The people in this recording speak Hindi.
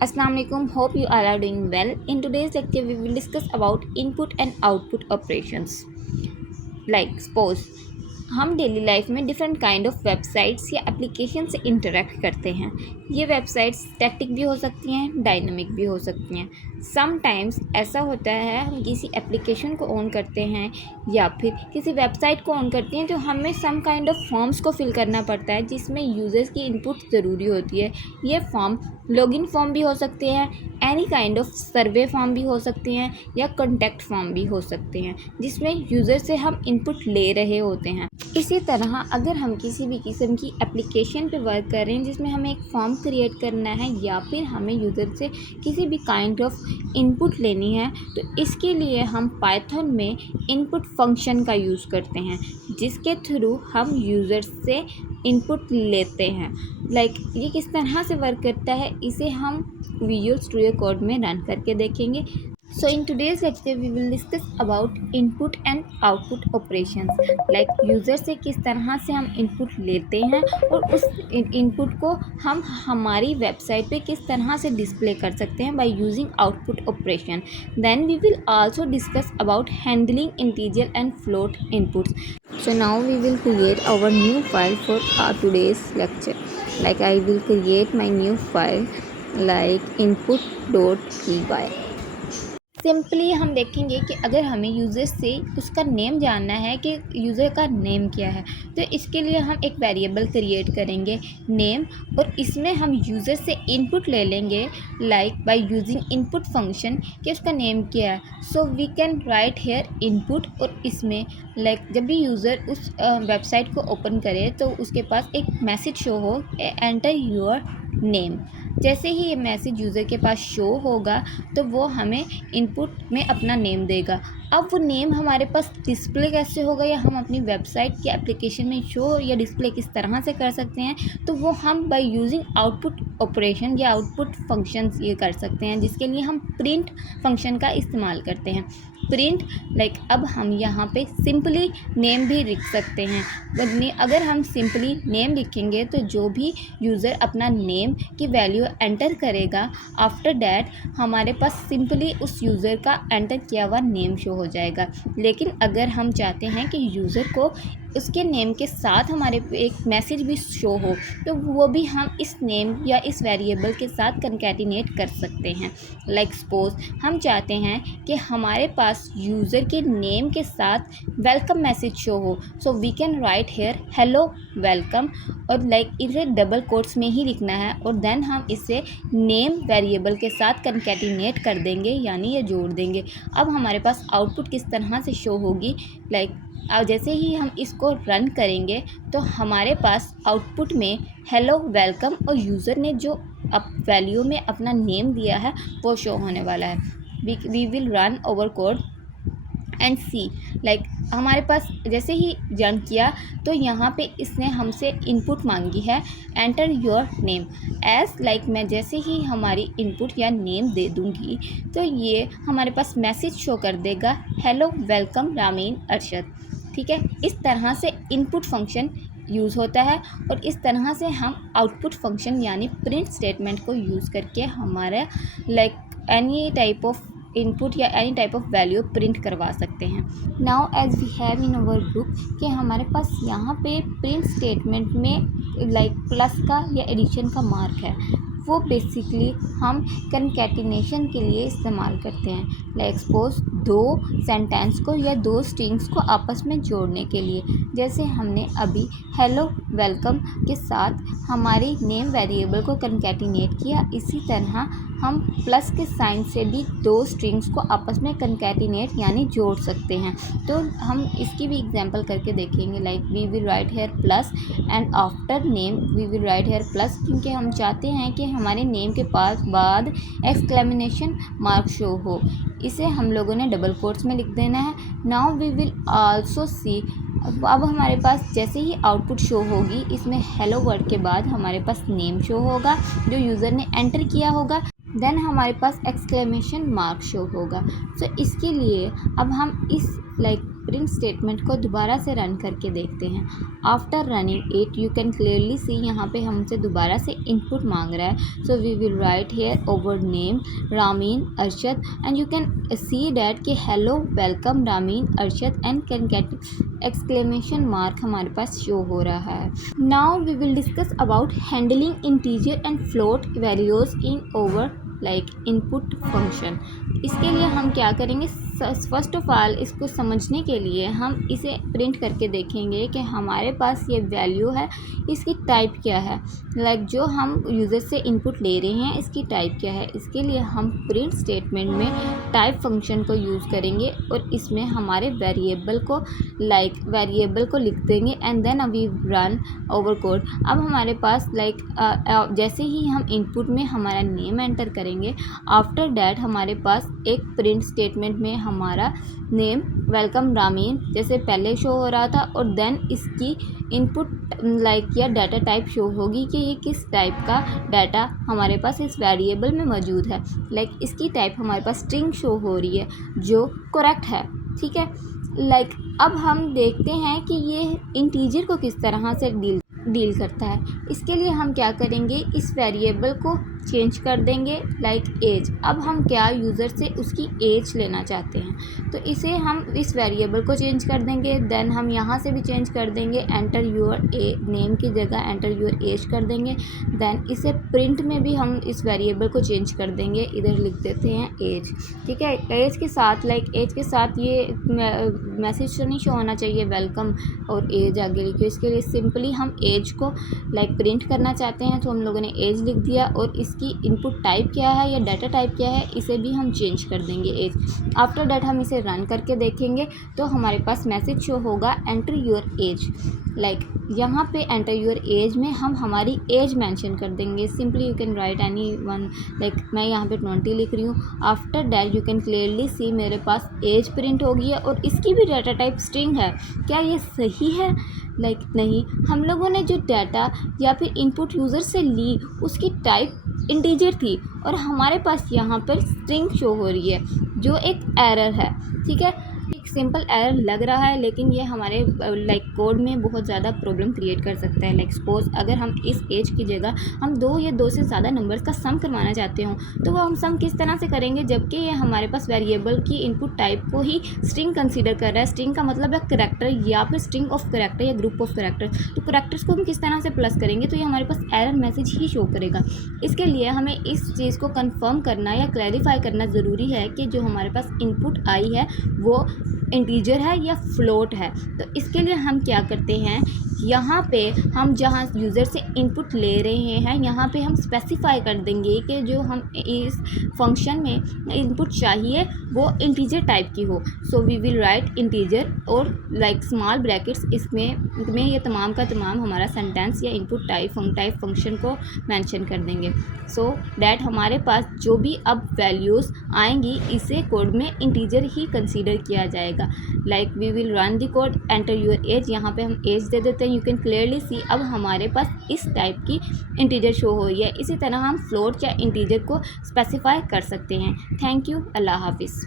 Assalamu alaikum. Hope you all are doing well. In today's lecture, we will discuss about input and output operations. Like suppose हम डेली लाइफ में डिफरेंट काइंड ऑफ वेबसाइट्स या एप्लीकेशन से इंटरेक्ट करते हैं। ये वेबसाइट्स स्टैटिक भी हो सकती हैं, डायनामिक भी हो सकती हैं। समटाइम्स ऐसा होता है हम किसी एप्लीकेशन को ऑन करते हैं या फिर किसी वेबसाइट को ऑन करते हैं तो हमें सम काइंड ऑफ फॉर्म्स को फिल करना पड़ता है जिसमें यूज़र्स की इनपुट ज़रूरी होती है। ये फॉर्म लॉगिन फॉर्म भी हो सकते हैं, any kind of survey form भी हो सकते हैं या कॉन्टैक्ट फॉर्म भी हो सकते हैं जिसमें यूज़र से हम इनपुट ले रहे होते हैं। इसी तरह अगर हम किसी भी किस्म की एप्लीकेशन पे वर्क कर रहे हैं जिसमें हमें एक फॉर्म क्रिएट करना है या फिर हमें यूज़र से किसी भी काइंड ऑफ इनपुट लेनी है तो इसके लिए हम पाइथन में इनपुट फंक्शन का यूज़ करते हैं जिसके थ्रू हम यूज़र से इनपुट लेते हैं। ये किस तरह से वर्क करता है इसे हम विजुअल स्टूडियो कोड में रन करके देखेंगे। So in today's lecture we will discuss about input and output operations, like user से किस तरह से हम इनपुट लेते हैं और उस इनपुट को हम हमारी वेबसाइट पे किस तरह से डिस्प्ले कर सकते हैं by using output operation. Then we will also discuss about handling integer and float inputs. So now we will create our new file for our today's lecture. Like I will create my new file like input.py। Simply हम देखेंगे कि अगर हमें यूज़र से उसका नेम जानना है कि यूज़र का नेम क्या है तो इसके लिए हम एक वेरिएबल क्रिएट करेंगे नेम, और इसमें हम यूज़र से इनपुट ले लेंगे बाय यूजिंग इनपुट फंक्शन कि उसका नेम क्या है। So we can write here input, और इसमें जब भी यूज़र उस वेबसाइट को ओपन करे तो उसके पास एक मैसेज शो हो एंटर योर नेम। जैसे ही ये मैसेज यूज़र के पास शो होगा तो वो हमें इनपुट में अपना नेम देगा। अब वो नेम हमारे पास डिस्प्ले कैसे होगा या हम अपनी वेबसाइट या एप्लीकेशन में शो या डिस्प्ले किस तरह से कर सकते हैं तो वो हम बाय यूजिंग आउटपुट ऑपरेशन या आउटपुट फंक्शंस ये कर सकते हैं, जिसके लिए हम प्रिंट फंक्शन का इस्तेमाल करते हैं। प्रिंट अब हम यहाँ पे सिंपली नेम भी लिख सकते हैं। अगर हम सिंपली नेम लिखेंगे तो जो भी यूज़र अपना नेम की वैल्यू एंटर करेगा आफ्टर डैट हमारे पास सिंपली उस यूज़र का एंटर किया हुआ नेम शो हो जाएगा। लेकिन अगर हम चाहते हैं कि यूज़र को उसके नेम के साथ हमारे एक मैसेज भी शो हो तो वो भी हम इस नेम या इस वेरिएबल के साथ कंकैटिनेट कर सकते हैं। सपोज हम चाहते हैं कि हमारे पास यूज़र के नेम के साथ वेलकम मैसेज शो हो, so we can write here hello welcome, और इसे डबल कोट्स में ही लिखना है और देन हम इसे नेम वेरिएबल के साथ कंकैटिनेट कर देंगे यानी ये जोड़ देंगे। अब हमारे पास आउटपुट किस तरह से शो होगी, जैसे ही हम इसको रन करेंगे तो हमारे पास आउटपुट में हेलो वेलकम और यूज़र ने जो वैल्यू में अपना नेम दिया है वो शो होने वाला है। We will run our code and see हमारे पास जैसे ही रन किया तो यहाँ पे इसने हमसे इनपुट मांगी है एंटर योर नेम एज मैं जैसे ही हमारी इनपुट या नेम दे दूँगी तो ये हमारे पास मैसेज शो कर देगा हेलो वेलकम रामीन अरशद। ठीक है, इस तरह से इनपुट फंक्शन यूज़ होता है और इस तरह से हम आउटपुट फंक्शन यानी प्रिंट स्टेटमेंट को यूज़ करके हमारा एनी टाइप ऑफ इनपुट या any type of value print करवा सकते हैं। Now as we have in our book कि हमारे पास यहाँ पे प्रिंट स्टेटमेंट में प्लस का या एडिशन का मार्क है, वो बेसिकली हम कंकैटिनेशन के लिए इस्तेमाल करते हैं। सपोज दो सेंटेंस को या दो स्ट्रिंग्स को आपस में जोड़ने के लिए, जैसे हमने अभी हेलो वेलकम के साथ हमारी नेम वेरिएबल को कंकैटिनेट किया, इसी तरह हम प्लस के साइन से भी दो स्ट्रिंग्स को आपस में कंकैटिनेट यानी जोड़ सकते हैं। तो हम इसकी भी एग्जांपल करके देखेंगे। We will write here plus and after name we will write here plus, क्योंकि हम चाहते हैं कि हमारे नेम के पास बाद एक्सक्लेमेशन मार्क शो हो। इसे हम लोगों ने डबल कोट्स में लिख देना है। Now we will also see, अब हमारे पास जैसे ही आउटपुट शो होगी इसमें हेलो वर्ड के बाद हमारे पास नेम शो होगा जो यूज़र ने एंटर किया होगा, देन हमारे पास एक्सक्लेमेशन मार्क शो होगा। सो इसके लिए अब हम इस लाइक प्रिंट स्टेटमेंट को दोबारा से रन करके देखते हैं। After running it you can clearly see यहाँ पे हमसे दोबारा से इनपुट मांग रहा है। So we will write here our name Ramin Arshad and you can see that कि hello welcome Ramin Arshad and can get exclamation mark हमारे पास शो हो रहा है। Now we will discuss about handling integer and float values in our like input function. इसके लिए हम क्या करेंगे, फर्स्ट ऑफ ऑल इसको समझने के लिए हम इसे प्रिंट करके देखेंगे कि हमारे पास ये वैल्यू है, इसकी टाइप क्या है, लाइक जो हम यूज़र से इनपुट ले रहे हैं इसकी टाइप क्या है। इसके लिए हम प्रिंट स्टेटमेंट में टाइप फंक्शन को यूज़ करेंगे और इसमें हमारे वेरिएबल को लिख देंगे एंड देन अभी रन ओवर कोड। अब हमारे पास जैसे ही हम इनपुट में हमारा नेम एंटर करेंगे, आफ्टर डैट हमारे पास एक प्रिंट स्टेटमेंट में हमारा नेम वेलकम रामीन जैसे पहले शो हो रहा था और देन इसकी इनपुट या डाटा टाइप शो होगी कि ये किस टाइप का डाटा हमारे पास इस वेरिएबल में मौजूद है। इसकी टाइप हमारे पास स्ट्रिंग शो हो रही है जो करेक्ट है, ठीक है। अब हम देखते हैं कि ये इंटीजर को किस तरह से डील करता है। इसके लिए हम क्या करेंगे, इस वेरिएबल को चेंज कर देंगे एज। अब हम क्या यूज़र से उसकी एज लेना चाहते हैं तो इसे हम इस वेरिएबल को चेंज कर देंगे। देन हम यहाँ से भी चेंज कर देंगे, एंटर योर नेम की जगह एंटर योर एज कर देंगे। देन इसे प्रिंट में भी हम इस वेरिएबल को चेंज कर देंगे, इधर लिख देते हैं एज, ठीक है। एज के साथ ये मैसेज तो नहीं शो होना चाहिए वेलकम और एज आगे लिखिए। इसके लिए सिंपली हम एज को प्रिंट करना चाहते हैं तो हम लोगों ने एज लिख दिया और इसकी इनपुट टाइप क्या है या डाटा टाइप क्या है इसे भी हम चेंज कर देंगे एज। आफ्टर दैट हम इसे रन करके देखेंगे तो हमारे पास मैसेज शो होगा एंटर योर एज। यहाँ पे एंटर योर एज में हम हमारी एज मेंशन कर देंगे। Simply you can write any one, मैं यहाँ पे 20 लिख रही हूँ। After that you can clearly सी मेरे पास एज प्रिंट हो गई है और इसकी भी डाटा टाइप स्ट्रिंग है। क्या ये सही है? नहीं, हम लोगों ने जो डाटा या फिर इनपुट यूज़र से ली उसकी टाइप इंटीजर थी और हमारे पास यहाँ पर स्ट्रिंग शो हो रही है जो एक एरर है, ठीक है। एक सिंपल एरर लग रहा है लेकिन ये हमारे कोड में बहुत ज़्यादा प्रॉब्लम क्रिएट कर सकता है। सपोज अगर हम इस एज की जगह हम 2 या 2 से ज़्यादा नंबर्स का सम करवाना चाहते हो तो वो हम सम किस तरह से करेंगे, जबकि ये हमारे पास वेरिएबल की इनपुट टाइप को ही स्ट्रिंग कंसीडर कर रहा है। स्ट्रिंग का मतलब है करैक्टर या फिर स्ट्रिंग ऑफ करैक्टर या ग्रुप ऑफ करैक्टर। तो करैक्टर्स को हम किस तरह से प्लस करेंगे तो ये हमारे पास एरर मैसेज ही शो करेगा। इसके लिए हमें इस चीज़ को कंफर्म करना या क्लैरिफाई करना ज़रूरी है कि जो हमारे पास इनपुट आई है वो इंटीजर है या फ्लोट है। तो इसके लिए हम क्या करते हैं, यहाँ पे हम जहाँ यूज़र से इनपुट ले रहे हैं यहाँ पे हम स्पेसिफाई कर देंगे कि जो हम इस फंक्शन में इनपुट चाहिए वो इंटीजर टाइप की हो। So we will write integer और स्मॉल ब्रैकेट्स इसमें ये तमाम का तमाम हमारा सेंटेंस या इनपुट टाइप फंक्शन को मेंशन कर देंगे। सो डैट हमारे पास जो भी अब वैल्यूज़ आएंगी इसे कोड में इंटीजर ही कंसीडर किया जाएगा। We will run the code, enter your age, यहाँ पे हम एज दे देते हैं। यू कैन क्लियरली सी अब हमारे पास इस टाइप की इंटीजर शो हो रही है। इसी तरह हम फ्लोट या इंटीजर को स्पेसिफाई कर सकते हैं। थैंक यू, अल्लाह हाफिज़।